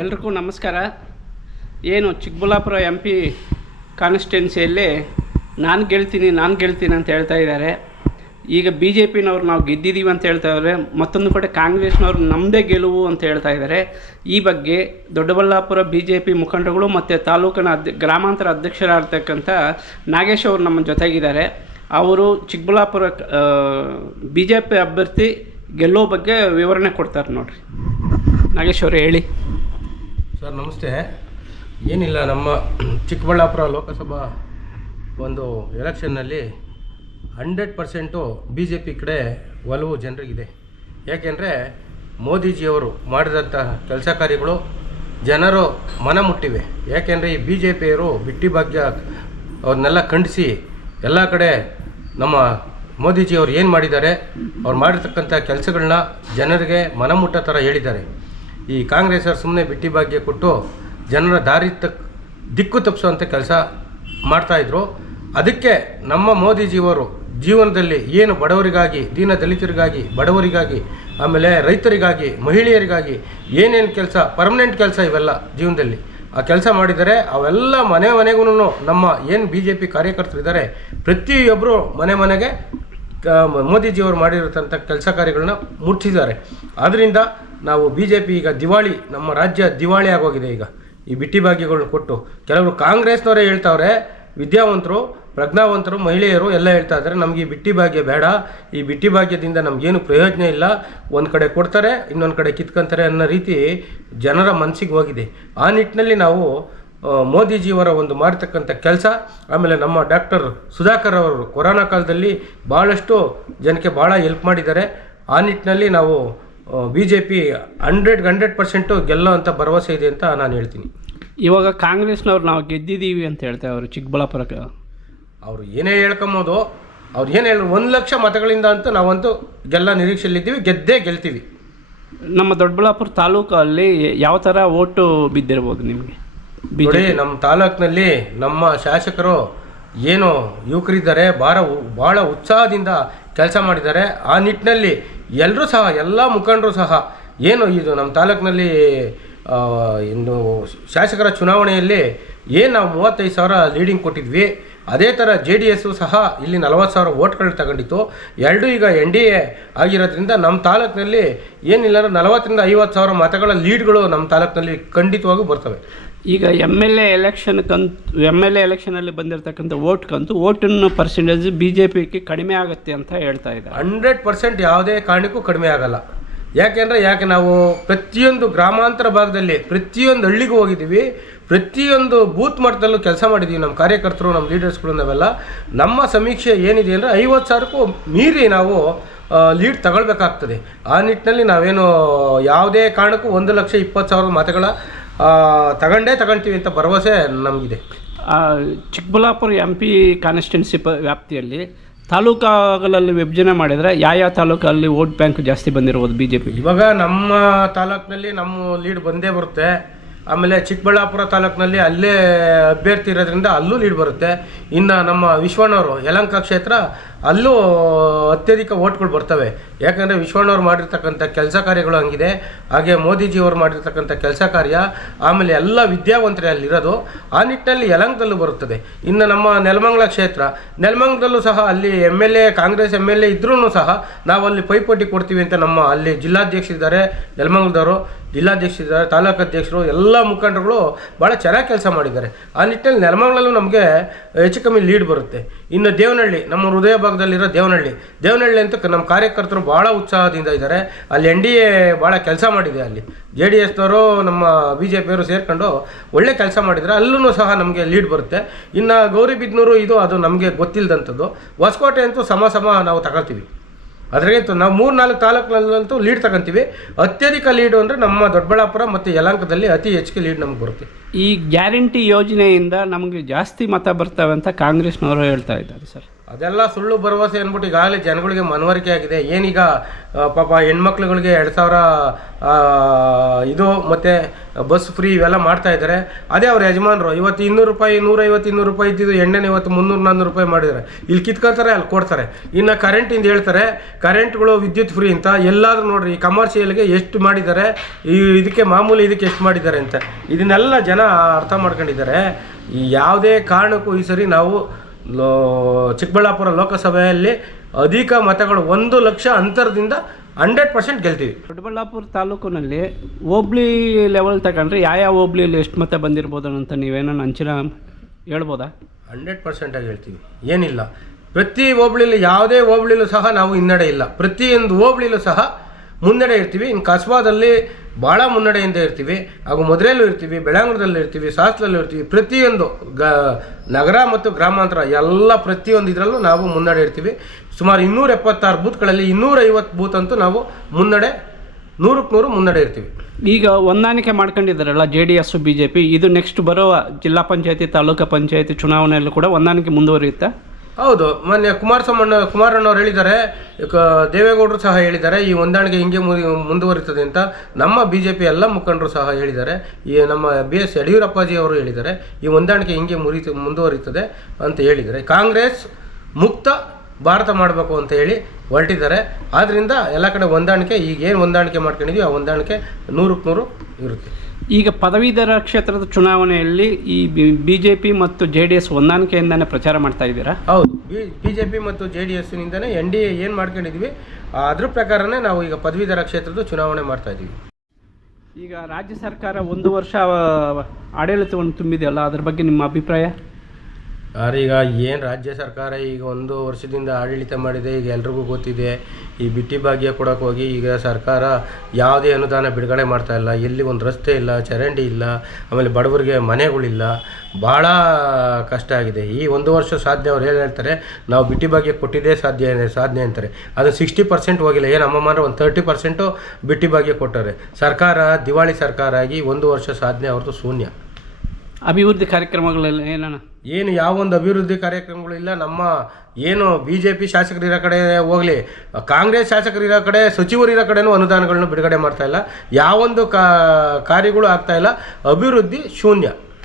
ಎಲ್ರಿಗೂ ನಮಸ್ಕಾರ. ಏನು ಚಿಕ್ಕಬಳ್ಳಾಪುರ ಎಂ ಪಿ ಕಾನ್ಸ್ಟಿಟ್ಯುನ್ಸಿಯಲ್ಲಿ ನಾನು ಗೆಲ್ತೀನಿ ನಾನು ಗೆಲ್ತೀನಿ ಅಂತ ಹೇಳ್ತಾ ಇದ್ದಾರೆ. ಈಗ ಬಿ ಜೆ ಪಿನವ್ರು ನಾವು ಗೆದ್ದಿದ್ದೀವಿ ಅಂತ ಹೇಳ್ತಾ ಇದ್ದಾರೆ. ಮತ್ತೊಂದು ಕಡೆ ಕಾಂಗ್ರೆಸ್ನವ್ರು ನಮ್ಮದೇ ಗೆಲುವು ಅಂತ ಹೇಳ್ತಾ ಇದ್ದಾರೆ. ಈ ಬಗ್ಗೆ ದೊಡ್ಡಬಳ್ಳಾಪುರ ಬಿ ಜೆ ಪಿ ಮುಖಂಡಗಳು ಮತ್ತು ತಾಲೂಕಿನ ಅಧ್ಯ ಗ್ರಾಮಾಂತರ ಅಧ್ಯಕ್ಷರಾಗಿರ್ತಕ್ಕಂಥ ನಾಗೇಶ್ ಅವರು ನಮ್ಮ ಜೊತೆಗಿದ್ದಾರೆ. ಅವರು ಚಿಕ್ಕಬಳ್ಳಾಪುರ ಬಿ ಜೆ ಪಿ ಅಭ್ಯರ್ಥಿ ಗೆಲ್ಲೋ ಬಗ್ಗೆ ವಿವರಣೆ ಕೊಡ್ತಾರೆ ನೋಡಿರಿ. ನಾಗೇಶ್ ಅವರು ಹೇಳಿ. ಸರ್, ನಮಸ್ತೆ. ಏನಿಲ್ಲ, ನಮ್ಮ ಚಿಕ್ಕಬಳ್ಳಾಪುರ ಲೋಕಸಭಾ ಒಂದು ಎಲೆಕ್ಷನ್ನಲ್ಲಿ hundred percent B J P ಕಡೆ ಒಲವು ಜನರಿಗಿದೆ. ಯಾಕೆಂದರೆ ಮೋದಿಜಿಯವರು ಮಾಡಿದಂಥ ಕೆಲಸ ಕಾರ್ಯಗಳು ಜನರು ಮನ ಮುಟ್ಟಿವೆ. ಯಾಕೆಂದರೆ ಈ ಬಿ ಜೆ ಪಿಯವರು ಬಿಟ್ಟಿ ಭಾಗ್ಯ ಅವ್ರನ್ನೆಲ್ಲ ಖಂಡಿಸಿ ಎಲ್ಲ ಕಡೆ ನಮ್ಮ ಮೋದಿಜಿಯವರು ಏನು ಮಾಡಿದ್ದಾರೆ, ಅವ್ರು ಮಾಡಿರ್ತಕ್ಕಂಥ ಕೆಲಸಗಳನ್ನ ಜನರಿಗೆ ಮನಮುಟ್ಟ ಥರ ಹೇಳಿದ್ದಾರೆ. ಈ ಕಾಂಗ್ರೆಸ್ಸರು ಸುಮ್ಮನೆ ಬಿಟ್ಟಿ ಭಾಗ್ಯ ಕೊಟ್ಟು ಜನರ ದಾರಿ ತಕ್ ದಿಕ್ಕು ತಪ್ಪಿಸುವಂಥ ಕೆಲಸ ಮಾಡ್ತಾಯಿದ್ರು ಅದಕ್ಕೆ ನಮ್ಮ ಮೋದಿಜಿಯವರು ಜೀವನದಲ್ಲಿ ಏನು ಬಡವರಿಗಾಗಿ, ದೀನ ದಲಿತರಿಗಾಗಿ, ಬಡವರಿಗಾಗಿ, ಆಮೇಲೆ ರೈತರಿಗಾಗಿ, ಮಹಿಳೆಯರಿಗಾಗಿ ಏನೇನು ಕೆಲಸ ಪರ್ಮನೆಂಟ್ ಕೆಲಸ ಇವೆಲ್ಲ ಜೀವನದಲ್ಲಿ, ಆ ಕೆಲಸ ಮಾಡಿದರೆ ಅವೆಲ್ಲ ಮನೆ ಮನೆಗೂ ನಮ್ಮ ಏನು ಬಿ ಜೆ ಪಿ ಕಾರ್ಯಕರ್ತರಿದ್ದಾರೆ ಪ್ರತಿಯೊಬ್ಬರು ಮನೆ ಮನೆಗೆ ಮೋದಿಜಿಯವರು ಮಾಡಿರತಕ್ಕಂಥ ಕೆಲಸ ಕಾರ್ಯಗಳನ್ನ ಮುಟ್ಟಿದ್ದಾರೆ ಆದ್ದರಿಂದ ನಾವು ಬಿ ಜೆ ಪಿ ಈಗ ದಿವಾಳಿ, ನಮ್ಮ ರಾಜ್ಯ ದಿವಾಳಿ ಆಗೋಗಿದೆ ಈಗ. ಈ ಬಿಟ್ಟಿ ಭಾಗ್ಯಗಳನ್ನ ಕೊಟ್ಟು. ಕೆಲವರು ಕಾಂಗ್ರೆಸ್ನವರೇ ಹೇಳ್ತಾವ್ರೆ, ವಿದ್ಯಾವಂತರು, ಪ್ರಜ್ಞಾವಂತರು, ಮಹಿಳೆಯರು ಎಲ್ಲ ಹೇಳ್ತಾ ಇದ್ದಾರೆ ನಮಗೆ ಈ ಬಿಟ್ಟಿ ಭಾಗ್ಯ ಬೇಡ. ಈ ಬಿಟ್ಟಿ ಭಾಗ್ಯದಿಂದ ನಮಗೇನು ಪ್ರಯೋಜನ ಇಲ್ಲ. ಒಂದು ಕಡೆ ಕೊಡ್ತಾರೆ, ಇನ್ನೊಂದು ಕಡೆ ಕಿತ್ಕೊಂತಾರೆ ಅನ್ನೋ ರೀತಿ ಜನರ ಮನಸ್ಸಿಗೆ ಹೋಗಿದೆ. ಆ ನಿಟ್ಟಿನಲ್ಲಿ ನಾವು ಮೋದಿಜಿಯವರ ಒಂದು ಮಾಡ್ತಕ್ಕಂಥ ಕೆಲಸ, ಆಮೇಲೆ ನಮ್ಮ ಡಾಕ್ಟರ್ ಸುಧಾಕರ್ ಅವರು ಕೊರೋನಾ ಕಾಲದಲ್ಲಿ ಭಾಳಷ್ಟು ಜನಕ್ಕೆ ಭಾಳ ಹೆಲ್ಪ್ ಮಾಡಿದ್ದಾರೆ. ಆ ನಿಟ್ಟಿನಲ್ಲಿ ನಾವು B J P hundred hundred percent ಗೆಲ್ಲೋ ಅಂತ ಭರವಸೆ ಇದೆ ಅಂತ ನಾನು ಹೇಳ್ತೀನಿ. ಇವಾಗ ಕಾಂಗ್ರೆಸ್ನವ್ರು ನಾವು ಗೆದ್ದಿದ್ದೀವಿ ಅಂತ ಹೇಳ್ತಾರೆ ಅವರು ಚಿಕ್ಕಬಳ್ಳಾಪುರಕ್ಕೆ ಅವರು ಏನೇ ಹೇಳ್ಕೊಂಬೋದು ಅವ್ರು ಏನು ಹೇಳಿ ಒಂದು ಲಕ್ಷ ಮತಗಳಿಂದ ಅಂತ ನಾವಂತೂ ಗೆಲ್ಲ ನಿರೀಕ್ಷೆಯಲ್ಲಿದ್ದೀವಿ ಗೆದ್ದೇ ಗೆಲ್ತೀವಿ. ನಮ್ಮ ದೊಡ್ಡಬಳ್ಳಾಪುರ ತಾಲೂಕಲ್ಲಿ ಯಾವ ಥರ ಓಟು ಬಿದ್ದಿರ್ಬೋದು ನಿಮಗೆ? ಬಿಡಿ ನಮ್ಮ ತಾಲೂಕಿನಲ್ಲಿ ನಮ್ಮ ಶಾಸಕರು ಏನು ಯುವಕರಿದ್ದಾರೆ ಭಾಳ ಭಾಳ ಉತ್ಸಾಹದಿಂದ ಕೆಲಸ ಮಾಡಿದ್ದಾರೆ. ಆ ನಿಟ್ಟಿನಲ್ಲಿ ಎಲ್ಲರೂ ಸಹ, ಎಲ್ಲ ಮುಖಂಡರು ಸಹ ಏನು ಇದು ನಮ್ಮ ತಾಲೂಕಿನಲ್ಲಿ ಇನ್ನು ಶಾಸಕರ ಚುನಾವಣೆಯಲ್ಲಿ ಏನು ನಾವು ಮೂವತ್ತೈದು ಸಾವಿರ ಲೀಡಿಂಗ್ ಕೊಟ್ಟಿದ್ವಿ ಅದೇ ಥರ ಜೆ ಡಿ ಎಸ್ಸು ಸಹ ಇಲ್ಲಿ ನಲವತ್ತು ಸಾವಿರ ಓಟ್ಗಳು ತಗೊಂಡಿತ್ತು. ಎರಡೂ ಈಗ ಎನ್ ಡಿ ಎ ಆಗಿರೋದ್ರಿಂದ ನಮ್ಮ ತಾಲೂಕಿನಲ್ಲಿ ಏನಿಲ್ಲ ನಲವತ್ತರಿಂದ ಐವತ್ತು ಸಾವಿರ ಮತಗಳ ಲೀಡ್ಗಳು ನಮ್ಮ ತಾಲೂಕಿನಲ್ಲಿ ಖಂಡಿತವಾಗೂ ಬರ್ತವೆ. ಈಗ ಎಂ ಎಲ್ ಎ ಎಲೆಕ್ಷನ್ ಕಂತು ಎಂ ಎಲ್ ಎ ಎಲೆಕ್ಷನಲ್ಲಿ ಬಂದಿರತಕ್ಕಂಥ ಓಟ್ ಕಂತು ಓಟಿನ ಪರ್ಸೆಂಟೇಜ್ ಬಿ ಜೆ ಪಿಗೆ ಕಡಿಮೆ ಆಗುತ್ತೆ ಅಂತ ಹೇಳ್ತಾ ಇದ್ದಾರೆ. ಹಂಡ್ರೆಡ್ ಪರ್ಸೆಂಟ್ ಯಾವುದೇ ಕಾರಣಕ್ಕೂ ಕಡಿಮೆ ಆಗಲ್ಲ. ಯಾಕೆಂದರೆ ಯಾಕೆ ನಾವು ಪ್ರತಿಯೊಂದು ಗ್ರಾಮಾಂತರ ಭಾಗದಲ್ಲಿ ಪ್ರತಿಯೊಂದು ಹಳ್ಳಿಗೂ ಹೋಗಿದ್ದೀವಿ, ಪ್ರತಿಯೊಂದು ಬೂತ್ ಮಟ್ಟದಲ್ಲೂ ಕೆಲಸ ಮಾಡಿದ್ದೀವಿ ನಮ್ಮ ಕಾರ್ಯಕರ್ತರು, ನಮ್ಮ ಲೀಡರ್ಸ್ಗಳು ನಾವೆಲ್ಲ. ನಮ್ಮ ಸಮೀಕ್ಷೆ ಏನಿದೆ ಅಂದರೆ ಐವತ್ತು ಸಾವಿರಕ್ಕೂ ಮೀರಿ ನಾವು ಲೀಡ್ ತಗೊಳ್ಬೇಕಾಗ್ತದೆ. ಆ ನಿಟ್ಟಿನಲ್ಲಿ ನಾವೇನು ಯಾವುದೇ ಕಾರಣಕ್ಕೂ ಒಂದು ಲಕ್ಷ ಇಪ್ಪತ್ತು ಸಾವಿರ ಮತಗಳ ತಗೊಂಡೇ ತಗೊಳ್ತೀವಿ ಅಂತ ಭರವಸೆ ನಮಗಿದೆ. ಚಿಕ್ಕಬಳ್ಳಾಪುರ ಎಂ ಪಿ ಕಾನ್ಸ್ಟಿಟ್ಯುನ್ಸಿ ವ್ಯಾಪ್ತಿಯಲ್ಲಿ ತಾಲೂಕುಗಳಲ್ಲಿ ವಿಭಜನೆ ಮಾಡಿದರೆ ಯಾವ ಯಾವ ತಾಲೂಕಲ್ಲಿ ವೋಟ್ ಬ್ಯಾಂಕ್ ಜಾಸ್ತಿ ಬಂದಿರ್ಬೋದು ಬಿ ಜೆ ಪಿ ಇವಾಗ ನಮ್ಮ ತಾಲೂಕಿನಲ್ಲಿ ನಮ್ಮ ಲೀಡ್ ಬಂದೇ ಬರುತ್ತೆ. ಆಮೇಲೆ ಚಿಕ್ಕಬಳ್ಳಾಪುರ ತಾಲೂಕಿನಲ್ಲಿ ಅಲ್ಲೇ ಅಭ್ಯರ್ಥಿ ಇರೋದ್ರಿಂದ ಅಲ್ಲೂ ಲೀಡ್ ಬರುತ್ತೆ. ಇನ್ನು ನಮ್ಮ ವಿಶ್ವಣ್ಣವರು, ಯಲಂಕ ಕ್ಷೇತ್ರ ಅಲ್ಲೂ ಅತ್ಯಧಿಕ ಓಟ್ಗಳು ಬರ್ತವೆ. ಯಾಕಂದರೆ ವಿಶ್ವಣ್ಣವ್ರು ಮಾಡಿರ್ತಕ್ಕಂಥ ಕೆಲಸ ಕಾರ್ಯಗಳು ಹಂಗಿದೆ. ಹಾಗೆ ಮೋದಿಜಿಯವರು ಮಾಡಿರ್ತಕ್ಕಂಥ ಕೆಲಸ ಕಾರ್ಯ, ಆಮೇಲೆ ಎಲ್ಲ ವಿದ್ಯಾವಂತರೇ ಅಲ್ಲಿರೋದು, ಆ ನಿಟ್ಟಿನಲ್ಲಿ ಯಲಂಗದಲ್ಲೂ ಬರುತ್ತದೆ. ಇನ್ನು ನಮ್ಮ ನೆಲಮಂಗಲ ಕ್ಷೇತ್ರ, ನೆಲಮಂಗಲದಲ್ಲೂ ಸಹ ಅಲ್ಲಿ M L A, Congress M L A ಇದ್ರೂ ಸಹ ನಾವು ಅಲ್ಲಿ ಪೈಪೋಟಿ ಕೊಡ್ತೀವಿ ಅಂತ ನಮ್ಮ ಅಲ್ಲಿ ಜಿಲ್ಲಾಧ್ಯಕ್ಷರಿದ್ದಾರೆ, ನೆಲಮಂಗಲದವರು, ಜಿಲ್ಲಾಧ್ಯಕ್ಷರಿದ್ದಾರೆ, ತಾಲೂಕು ಅಧ್ಯಕ್ಷರು, ಎಲ್ಲ ಮುಖಂಡರುಗಳು ಭಾಳ ಚೆನ್ನಾಗಿ ಕೆಲಸ ಮಾಡಿದ್ದಾರೆ. ಆ ನಿಟ್ಟಿನಲ್ಲಿ ನೆಲಮಂಗಲಲ್ಲೂ ನಮಗೆ ಹೆಚ್ಚು ಕಮ್ಮಿ ಲೀಡ್ ಬರುತ್ತೆ. ಇನ್ನು ದೇವನಹಳ್ಳಿ, ನಮ್ಮ ಹೃದಯ ಭಾಗದಲ್ಲಿರೋ ದೇವನಹಳ್ಳಿ. ದೇವನಹಳ್ಳಿ ಅಂತ ನಮ್ಮ ಕಾರ್ಯಕರ್ತರು ಭಾಳ ಉತ್ಸಾಹದಿಂದ ಇದ್ದಾರೆ. ಅಲ್ಲಿ ಎನ್ ಡಿ ಎ ಭಾಳ ಕೆಲಸ ಮಾಡಿದೆ ಅಲ್ಲಿ. ಜೆ ಡಿ ಎಸ್ನವರು ನಮ್ಮ ಬಿ ಜೆ ಪಿಯವರು ಸೇರ್ಕೊಂಡು ಒಳ್ಳೆ ಕೆಲಸ ಮಾಡಿದರೆ ಅಲ್ಲೂ ಸಹ ನಮಗೆ ಲೀಡ್ ಬರುತ್ತೆ. ಇನ್ನು ಗೌರಿಬಿದ್ನೂರು ಇದು ಅದು ನಮಗೆ ಗೊತ್ತಿಲ್ಲದಂಥದ್ದು ಹೊಸಕೋಟೆ ಅಂತೂ ಸಮ ಸಮ ನಾವು ತಗೊಳ್ತೀವಿ. ಅದರಿಗಿಂತ ನಾವು ಮೂರು ನಾಲ್ಕು ತಾಲೂಕಿನಲ್ಲಂತೂ ಲೀಡ್ ತಗೊಂತೀವಿ. ಅತ್ಯಧಿಕ ಲೀಡು ಅಂದರೆ ನಮ್ಮ ದೊಡ್ಡಬಳ್ಳಾಪುರ ಮತ್ತು ಯಲಂಕದಲ್ಲಿ ಅತಿ ಹೆಚ್ಚಿಗೆ ಲೀಡ್ ನಮ್ಗೆ ಬರುತ್ತೆ. ಈ ಗ್ಯಾರಂಟಿ ಯೋಜನೆಯಿಂದ ನಮಗೆ ಜಾಸ್ತಿ ಮತ ಬರ್ತವೆ ಅಂತ ಕಾಂಗ್ರೆಸ್ನವರು ಹೇಳ್ತಾ ಇದ್ದಾರೆ ಸರ್. ಅದೆಲ್ಲ ಸುಳ್ಳು ಭರವಸೆ ಅಂದ್ಬಿಟ್ಟು ಈಗಾಗಲೇ ಜನಗಳಿಗೆ ಮನವರಿಕೆ ಆಗಿದೆ. ಏನೀಗ ಪಾಪ ಹೆಣ್ಮಕ್ಳುಗಳಿಗೆ ಎರಡು ಸಾವಿರ ಇದು ಮತ್ತು ಬಸ್ ಫ್ರೀ ಇವೆಲ್ಲ ಮಾಡ್ತಾ ಇದ್ದಾರೆ. ಅದೇ ಅವ್ರ ಯಜಮಾನರು, ಇವತ್ತು ಇನ್ನೂರು ರೂಪಾಯಿ ನೂರೈವತ್ತು ಇನ್ನೂರು ರೂಪಾಯಿ ಇದ್ದಿದ್ದು ಎಣ್ಣೆನ ಇವತ್ತು ಮುನ್ನೂರು, ನಾನ್ನೂರು ರೂಪಾಯಿ ಮಾಡಿದ್ದಾರೆ. ಇಲ್ಲಿ ಕಿತ್ಕೊಳ್ತಾರೆ, ಅಲ್ಲಿ ಕೊಡ್ತಾರೆ. ಇನ್ನು ಕರೆಂಟಿಂದ ಹೇಳ್ತಾರೆ ಕರೆಂಟ್ಗಳು ವಿದ್ಯುತ್ ಫ್ರೀ ಅಂತ ಎಲ್ಲಾದರೂ ನೋಡ್ರಿ, ಈ ಕಮರ್ಷಿಯಲ್ಗೆ ಎಷ್ಟು ಮಾಡಿದ್ದಾರೆ, ಈ ಇದಕ್ಕೆ ಮಾಮೂಲಿ ಇದಕ್ಕೆ ಎಷ್ಟು ಮಾಡಿದ್ದಾರೆ ಅಂತ. ಇದನ್ನೆಲ್ಲ ಜನ ಅರ್ಥ ಮಾಡ್ಕೊಂಡಿದ್ದಾರೆ. ಯಾವುದೇ ಕಾರಣಕ್ಕೂ ಈ ಸರಿ ನಾವು ಲೋ ಚಿಕ್ಕಬಳ್ಳಾಪುರ ಲೋಕಸಭೆಯಲ್ಲಿ ಅಧಿಕ ಮತಗಳು ಒಂದು ಲಕ್ಷ ಅಂತರದಿಂದ ಹಂಡ್ರೆಡ್ ಪರ್ಸೆಂಟ್ ಗೆಲ್ತೀವಿ. ದೊಡ್ಡಬಳ್ಳಾಪುರ ತಾಲೂಕಿನಲ್ಲಿ ಹೋಬ್ಳಿ ಲೆವೆಲ್ ತಗೊಂಡ್ರೆ ಯಾವ ಯಾವ ಹೋಬ್ಳಿಯಲ್ಲಿ ಎಷ್ಟು ಮತ ಬಂದಿರ್ಬೋದು ಅಂತ ನೀವೇನೋ ಅಂಚಿನ ಹೇಳ್ಬೋದಾ? ಹಂಡ್ರೆಡ್ ಪರ್ಸೆಂಟಾಗಿ ಹೇಳ್ತೀವಿ. ಏನಿಲ್ಲ. ಪ್ರತಿ ಹೋಬ್ಳಿಲಿ ಯಾವುದೇ ಹೋಬ್ಳಿಲೂ ಸಹ ನಾವು ಹಿನ್ನಡೆ ಇಲ್ಲ. ಪ್ರತಿಯೊಂದು ಹೋಬ್ಳಿಲೂ ಸಹ ಮುನ್ನಡೆ ಇರ್ತೀವಿ. ಇನ್ನು ಕಸ್ಬಾದಲ್ಲಿ ಭಾಳ ಮುನ್ನಡೆಯಿಂದ ಇರ್ತೀವಿ. ಹಾಗೂ ಮದುರೆಯಲ್ಲೂ ಇರ್ತೀವಿ ಬೆಳಂಗ್ರದಲ್ಲೂ ಇರ್ತೀವಿ ಶಾಸ್ತ್ರದಲ್ಲೂ ಇರ್ತೀವಿ. ಪ್ರತಿಯೊಂದು ಗ, ನಗರ ಮತ್ತು ಗ್ರಾಮಾಂತರ ಎಲ್ಲ ಪ್ರತಿಯೊಂದು ಇದರಲ್ಲೂ ನಾವು ಮುನ್ನಡೆ ಇರ್ತೀವಿ. ಸುಮಾರು ಇನ್ನೂರ ಎಪ್ಪತ್ತಾರು ಬೂತ್ಗಳಲ್ಲಿ ಇನ್ನೂರೈವತ್ತು ಬೂತ್ ಅಂತೂ ನಾವು ಮುನ್ನಡೆ, ನೂರಕ್ಕೆ ನೂರು ಮುನ್ನಡೆ ಇರ್ತೀವಿ. ಈಗ ಹೊಂದಾಣಿಕೆ ಮಾಡ್ಕೊಂಡಿದ್ದಾರಲ್ಲ J D S, B J P. ಇದು ನೆಕ್ಸ್ಟ್ ಬರೋ ಜಿಲ್ಲಾ ಪಂಚಾಯತಿ, ತಾಲೂಕು ಪಂಚಾಯತಿ ಚುನಾವಣೆಯಲ್ಲೂ ಕೂಡ ಹೊಂದಾಣಿಕೆ ಮುಂದುವರಿಯುತ್ತಾ? ಹೌದು, ಮೊನ್ನೆ ಕುಮಾರಸ್ವಾಮಣ್ಣ ಕುಮಾರಣ್ಣವ್ರು ಹೇಳಿದ್ದಾರೆ ದೇವೇಗೌಡರು ಸಹ ಹೇಳಿದ್ದಾರೆ, ಈ ಹೊಂದಾಣಿಕೆ ಹಿಂಗೆ ಮುಂದುವರಿತದೆ ಅಂತ ನಮ್ಮ ಬಿ ಜೆ ಪಿ ಎಲ್ಲ ಮುಖಂಡರು ಸಹ ಹೇಳಿದ್ದಾರೆ, ಈ ನಮ್ಮ ಬಿ ಎಸ್ ಯಡಿಯೂರಪ್ಪಾಜಿ ಅವರು ಹೇಳಿದ್ದಾರೆ, ಈ ಹೊಂದಾಣಿಕೆ ಹಿಂಗೆ ಮುರಿತು, ಮುಂದುವರಿತದೆ ಅಂತ ಹೇಳಿದ್ದಾರೆ. ಕಾಂಗ್ರೆಸ್ ಮುಕ್ತ ಭಾರತ ಮಾಡಬೇಕು ಅಂತ ಹೇಳಿ ಹೊರಟಿದ್ದಾರೆ. ಆದ್ದರಿಂದ ಎಲ್ಲ ಕಡೆ ಹೊಂದಾಣಿಕೆ, ಈಗ ಏನು ಹೊಂದಾಣಿಕೆ ಮಾಡ್ಕೊಂಡಿದ್ವಿ ಆ ಹೊಂದಾಣಿಕೆ ನೂರಕ್ಕೆ ನೂರು ಇರುತ್ತೆ. ಈಗ ಪದವೀಧರ ಕ್ಷೇತ್ರದ ಚುನಾವಣೆಯಲ್ಲಿ ಈ ಬಿ ಜೆ ಪಿ ಮತ್ತು ಜೆ ಡಿ ಎಸ್ ಹೊಂದಾಣಿಕೆಯಿಂದಾನೇ ಪ್ರಚಾರ ಮಾಡ್ತಾ ಇದ್ದೀರಾ? ಹೌದು. ಬಿ ಜೆ ಪಿ ಮತ್ತು ಜೆ ಡಿ ಎಸ್ನಿಂದನೇ ಎನ್ ಡಿ ಎ ಏನು ಮಾಡ್ಕೊಂಡಿದ್ವಿ ಅದ್ರ ಪ್ರಕಾರನೇ ನಾವು ಈಗ ಪದವೀಧರ ಕ್ಷೇತ್ರದ ಚುನಾವಣೆ ಮಾಡ್ತಾ ಇದ್ದೀವಿ. ಈಗ ರಾಜ್ಯ ಸರ್ಕಾರ ಒಂದು ವರ್ಷ ಆಡಳಿತವನ್ನು ತುಂಬಿದೆಯಲ್ಲ ಅದ್ರ ಬಗ್ಗೆ ನಿಮ್ಮ ಅಭಿಪ್ರಾಯ? ಈಗ ಏನು ರಾಜ್ಯ ಸರ್ಕಾರ ಈಗ ಒಂದು ವರ್ಷದಿಂದ ಆಡಳಿತ ಮಾಡಿದೆ, ಈಗ ಎಲ್ರಿಗೂ ಗೊತ್ತಿದೆ. ಈ ಬಿಟ್ಟಿ ಭಾಗ್ಯ ಕೊಡೋಕೆ ಹೋಗಿ ಈಗ ಸರ್ಕಾರ ಯಾವುದೇ ಅನುದಾನ ಬಿಡುಗಡೆ ಮಾಡ್ತಾ ಇಲ್ಲ. ಎಲ್ಲಿ ಒಂದು ರಸ್ತೆ ಇಲ್ಲ, ಚರಂಡಿ ಇಲ್ಲ, ಆಮೇಲೆ ಬಡವರಿಗೆ ಮನೆಗಳಿಲ್ಲ, ಭಾಳ ಕಷ್ಟ ಆಗಿದೆ. ಈ ಒಂದು ವರ್ಷ ಸಾಧ್ಯ ಅವ್ರು ಏನು ಹೇಳ್ತಾರೆ, ನಾವು ಬಿಟ್ಟಿ ಭಾಗ್ಯ ಕೊಟ್ಟಿದ್ದೇ ಸಾಧ್ಯ ಸಾಧನೆ ಅಂತಾರೆ. ಅದು ಸಿಕ್ಸ್ಟಿ ಪರ್ಸೆಂಟ್ ಹೋಗಿಲ್ಲ. ಏನು ಅಮ್ಮಮಾರ ಒಂದು ತರ್ಟಿ ಪರ್ಸೆಂಟು ಬಿಟ್ಟಿ ಭಾಗ್ಯ ಕೊಟ್ಟಾರೆ ಸರ್ಕಾರ, ದಿವಾಳಿ ಸರ್ಕಾರ ಆಗಿ ಒಂದು ವರ್ಷ ಸಾಧನೆ ಅವ್ರದ್ದು ಶೂನ್ಯ. ಅಭಿವೃದ್ಧಿ ಕಾರ್ಯಕ್ರಮಗಳಲ್ಲಿ ಏನಣ್ಣ? ಏನು ಯಾವೊಂದು ಅಭಿವೃದ್ಧಿ ಕಾರ್ಯಕ್ರಮಗಳಿಲ್ಲ ನಮ್ಮ ಏನು ಬಿ ಜೆ ಪಿ ಶಾಸಕರು ಇರೋ ಕಡೆ ಹೋಗಲಿ, ಕಾಂಗ್ರೆಸ್ ಶಾಸಕರು ಇರೋ ಕಡೆ, ಸಚಿವರು ಇರೋ ಕಡೆನೂ ಅನುದಾನಗಳನ್ನು ಬಿಡುಗಡೆ ಮಾಡ್ತಾ ಇಲ್ಲ. ಯಾವೊಂದು ಕಾರ್ಯಗಳು ಆಗ್ತಾ ಇಲ್ಲ. ಅಭಿವೃದ್ಧಿ ಶೂನ್ಯ.